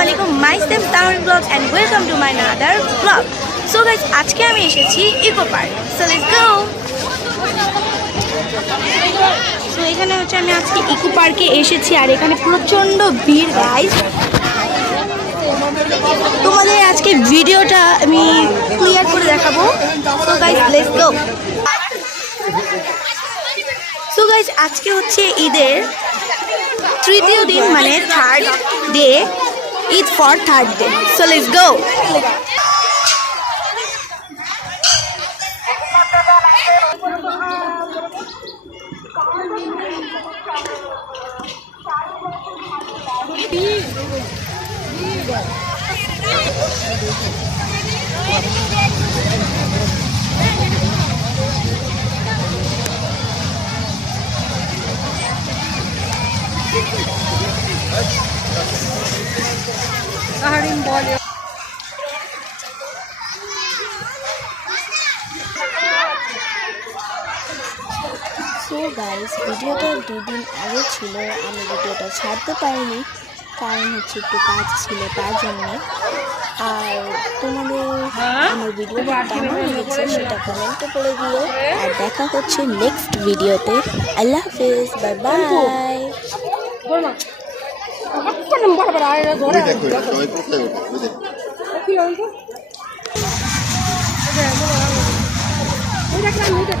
আসসালামু আলাইকুম, myself Tahmid blog and welcome to my another blog. So guys, আজকে আমি এসেছি Eco Park. So let's go. So এখানে হচ্ছে আমি আজকে ইকো পার্কে এসেছি আর এখানে প্রচণ্ড ভিড় গাইস। তোমাদের আজকে ভিডিওটা আমি ক্লিয়ার করে দেখাবো। So guys let's go. So guys, আজকে হচ্ছে ঈদের তৃতীয় দিন, মানে third day, Eid for third day. So let's go. So guys, ভিডিওটা দুদিন আগে ছিল, আমি ভিডিওটা ছাড়তে পারিনি, কারণ হচ্ছে একটু কাজ ছিল তার জন্য। আর তোমাদের আমার ভিডিওটা কেমন লেগেছে সেটা কমেন্টে করে দিও। আর দেখা হচ্ছে নেক্সট ভিডিওতে। আল্লাহ হাফিজ, বাই বাই। দেখো